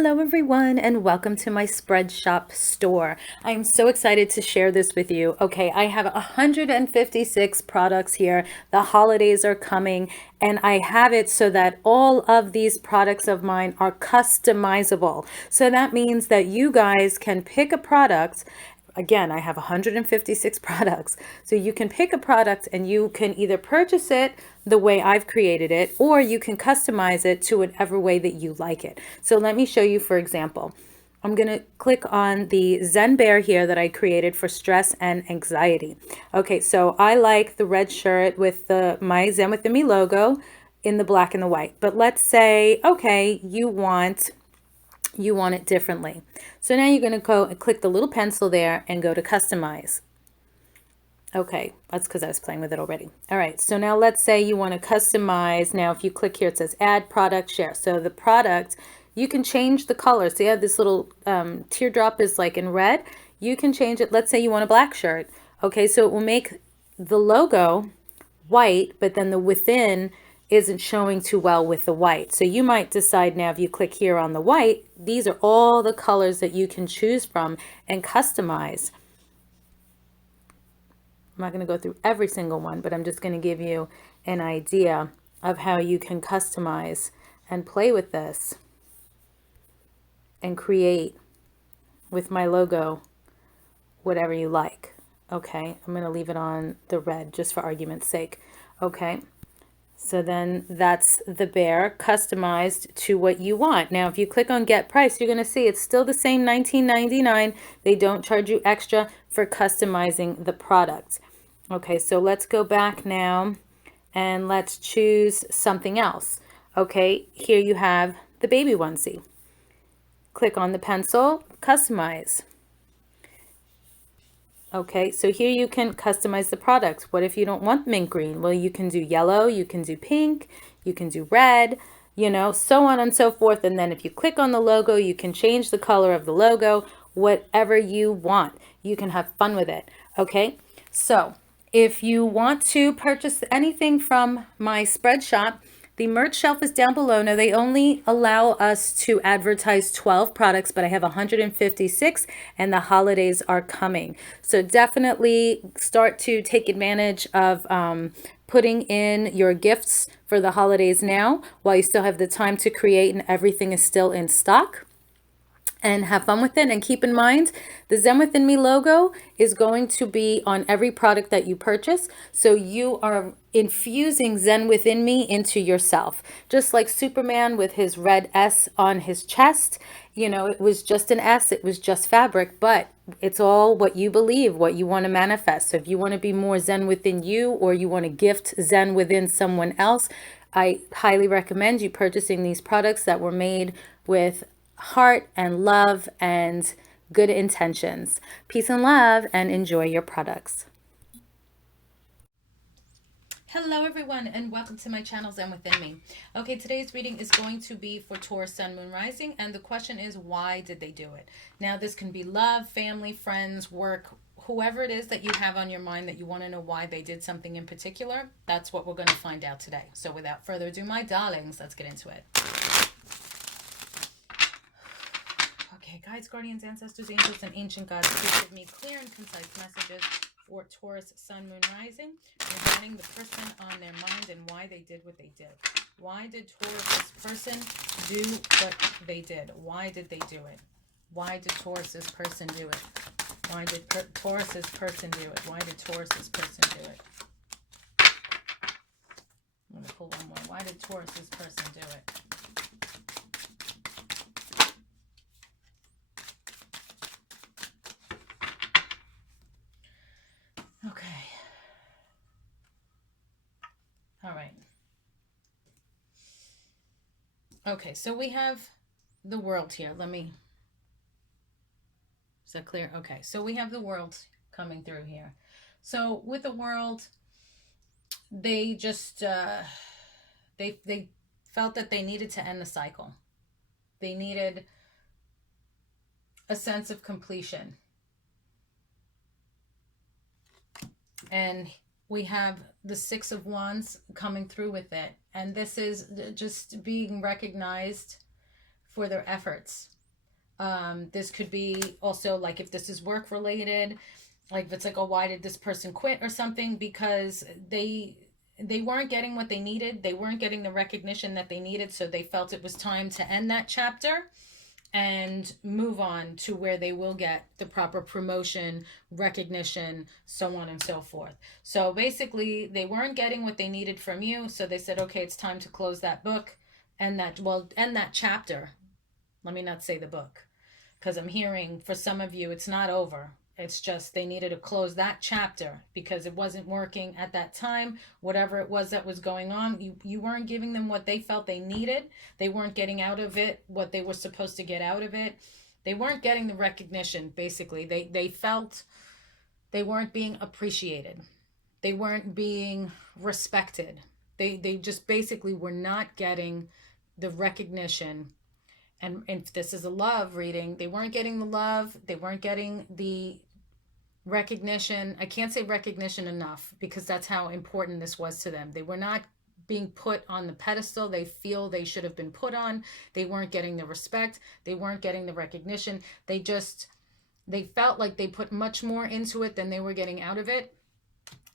Hello everyone and welcome to my spread shop store. I am so excited to share this with you. Okay, I have 156 products here. The holidays are coming and I have it so that all of these products of mine are customizable. So that means that you guys can pick a product. Again, I have 156 products. So you can pick a product and you can either purchase it the way I've created it, or you can customize it to whatever way that you like it. So let me show you, for example. I'm going to click on the Zen Bear here that I created for stress and anxiety. Okay, so I like the red shirt with my Zen Within Me logo in the black and the white. But let's say, okay, you want it differently. So now you're going to go and click the little pencil there and go to customize. Okay, that's because I was playing with it already. All right, so now let's say you want to customize. Now if you click here, it says add product share. So the product, you can change the color. So you have this little teardrop is like in red. You can change it. Let's say you want a black shirt. Okay, so it will make the logo white, but then the within isn't showing too well with the white. So you might decide now, if you click here on the white, these are all the colors that you can choose from and customize. I'm not going to go through every single one, but I'm just going to give you an idea of how you can customize and play with this and create with my logo whatever you like. Okay, I'm going to leave it on the red just for argument's sake. Okay. So then that's the bear customized to what you want. Now, if you click on get price, you're going to see it's still the same $19.99. They don't charge you extra for customizing the product. Okay, so let's go back now and let's choose something else. Okay, here you have the baby onesie. Click on the pencil, customize. Okay, so here you can customize the products. What if you don't want mint green? Well, you can do yellow, you can do pink, you can do red, you know, so on and so forth. And then if you click on the logo, you can change the color of the logo, whatever you want. You can have fun with it. Okay, so if you want to purchase anything from my spread shop, the merch shelf is down below. Now, they only allow us to advertise 12 products, but I have 156 and the holidays are coming. So definitely start to take advantage of putting in your gifts for the holidays now while you still have the time to create and everything is still in stock. And have fun with it. And keep in mind, the Zen Within Me logo is going to be on every product that you purchase. So you are infusing Zen Within Me into yourself. Just like Superman with his red S on his chest. You know, it was just an S, it was just fabric, but it's all what you believe, what you want to manifest. So if you want to be more Zen within you, or you want to gift Zen within someone else, I highly recommend you purchasing these products that were made with heart and love and good intentions. Peace and love, and enjoy your products. Hello everyone and welcome to my channel Zen Within Me. Okay, today's reading is going to be for Taurus Sun Moon Rising, and the question is, why did they do it? Now this can be love, family, friends, work, whoever it is that you have on your mind that you want to know why they did something in particular. That's what we're going to find out today. So without further ado, my darlings, let's get into it. Okay, guides, guardians, ancestors, angels, and ancient gods, please give me clear and concise messages for Taurus Sun Moon Rising regarding the person on their mind and why they did what they did. Why did Taurus, this person, do what they did? Why did they do it? Why did Taurus, this person, do it? Why did Taurus, this person, do it? Why did Taurus, this person, do it? I'm going to pull one more. Why did Taurus, this person, do it? Okay. All right. Okay, so we have the world here. Is that clear? Okay, so we have the world coming through here. So with the world, they just, they felt that they needed to end the cycle. They needed a sense of completion. And we have the Six of Wands coming through with it. And this is just being recognized for their efforts. This could be also like if this is work related, like if it's like, oh, why did this person quit or something? Because they weren't getting what they needed. They weren't getting the recognition that they needed. So they felt it was time to end that chapter and move on to where they will get the proper promotion, recognition, so on and so forth. So basically, they weren't getting what they needed from you. So they said, okay, it's time to close that book and end that chapter. Let me not say the book, because I'm hearing for some of you, it's not over. It's just they needed to close that chapter because it wasn't working at that time. Whatever it was that was going on, you weren't giving them what they felt they needed. They weren't getting out of it what they were supposed to get out of it. They weren't getting the recognition, basically. They felt they weren't being appreciated. They weren't being respected. They just basically were not getting the recognition. And if this is a love reading, they weren't getting the love. They weren't getting the recognition. I can't say recognition enough because that's how important this was to them. They were not being put on the pedestal they feel they should have been put on. They weren't getting the respect. They weren't getting the recognition. They felt like they put much more into it than they were getting out of it.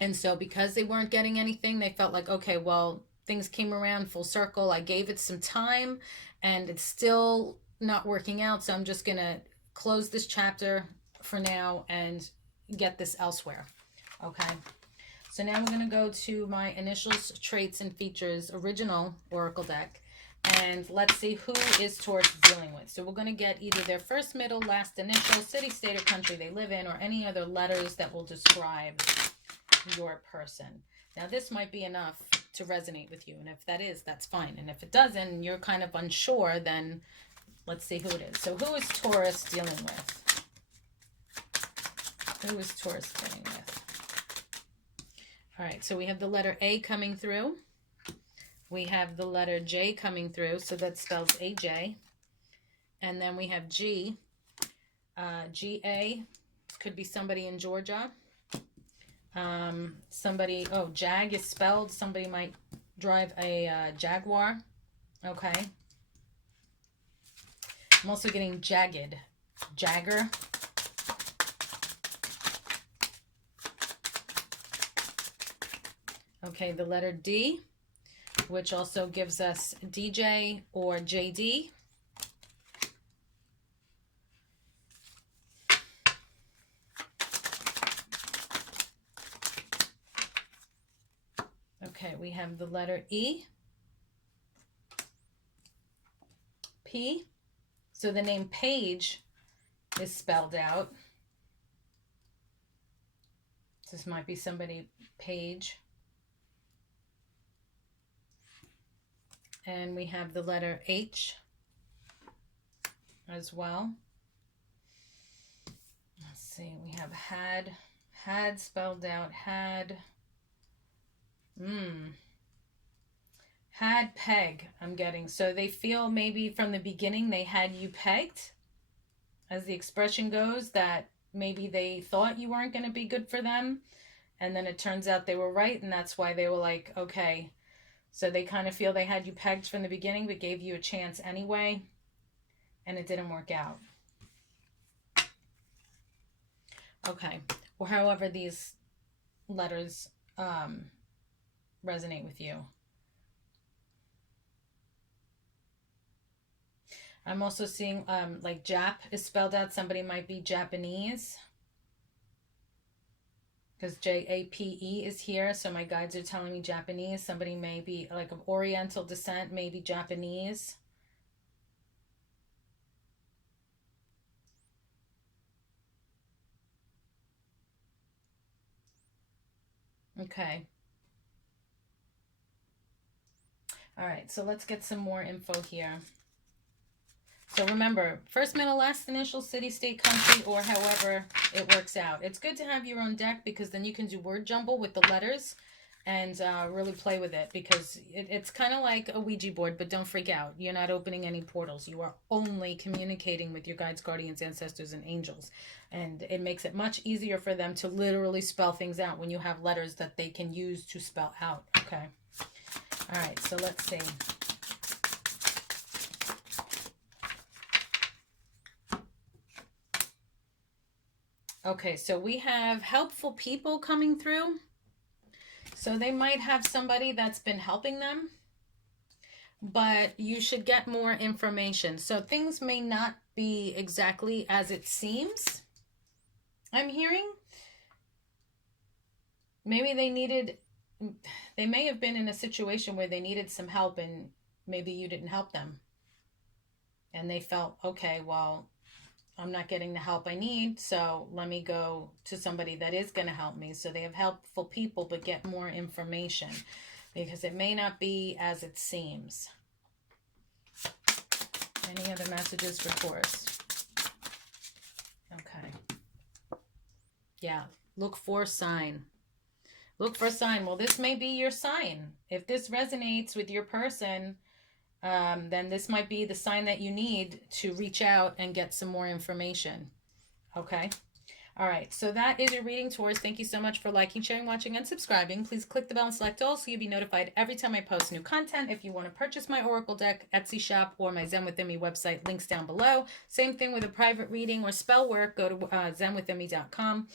And so because they weren't getting anything, they felt like, okay, well, things came around full circle. I gave it some time and it's still not working out. So I'm just going to close this chapter for now and get this elsewhere. Okay. So now we're going to go to my initials, traits, and features original Oracle deck. And let's see who is Taurus dealing with. So we're going to get either their first, middle, last initial, city, state, or country they live in, or any other letters that will describe your person. Now this might be enough to resonate with you. And if that is, that's fine. And if it doesn't, you're kind of unsure, then let's see who it is. So who is Taurus dealing with? Who is Taurus dealing with? All right, so we have the letter A coming through. We have the letter J coming through, so that spells AJ. And then we have G. GA could be somebody in Georgia. Somebody, oh, Jag is spelled. Somebody might drive a Jaguar. Okay. I'm also getting jagged. Jagger. Okay, the letter D, which also gives us DJ or JD. Okay, we have the letter E, P. So the name Page is spelled out. This might be somebody, Page. And we have the letter H as well. Let's see, we have had spelled out, had peg, I'm getting. So they feel maybe from the beginning they had you pegged, as the expression goes, that maybe they thought you weren't going to be good for them. And then it turns out they were right. And that's why they were like, okay. So they kind of feel they had you pegged from the beginning, but gave you a chance anyway. And it didn't work out. Okay. Or however these letters resonate with you. I'm also seeing like Jap is spelled out. Somebody might be Japanese, because Jape is here. So my guides are telling me Japanese. Somebody may be like of Oriental descent, maybe Japanese. Okay. All right, so let's get some more info here. So remember, first, middle, last initial, city, state, country, or however it works out. It's good to have your own deck because then you can do word jumble with the letters and really play with it, because it's kind of like a Ouija board, but don't freak out. You're not opening any portals. You are only communicating with your guides, guardians, ancestors, and angels. And it makes it much easier for them to literally spell things out when you have letters that they can use to spell out. Okay. All right, so let's see. Okay, so we have helpful people coming through. So they might have somebody that's been helping them, but you should get more information. So things may not be exactly as it seems. I'm hearing maybe they may have been in a situation where they needed some help and maybe you didn't help them. And they felt, okay, well, I'm not getting the help I need, so let me go to somebody that is going to help me. So they have helpful people, but get more information because it may not be as it seems. Any other messages for Taurus? Okay. Yeah. Look for a sign. Look for a sign. Well, this may be your sign. If this resonates with your person, then this might be the sign that you need to reach out and get some more information. Okay. All right. So that is your reading, Taurus. Thank you so much for liking, sharing, watching, and subscribing. Please click the bell and select all so you'll be notified every time I post new content. If you want to purchase my Oracle deck, Etsy shop, or my Zen Within Me website, links down below. Same thing with a private reading or spell work. Go to zenwithinme.com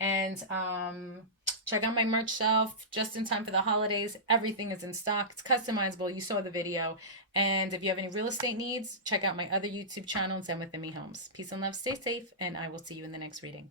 and check out my merch shelf just in time for the holidays. Everything is in stock. It's customizable. You saw the video. And if you have any real estate needs, check out my other YouTube channel, Zen Within Me Homes. Peace and love. Stay safe. And I will see you in the next reading.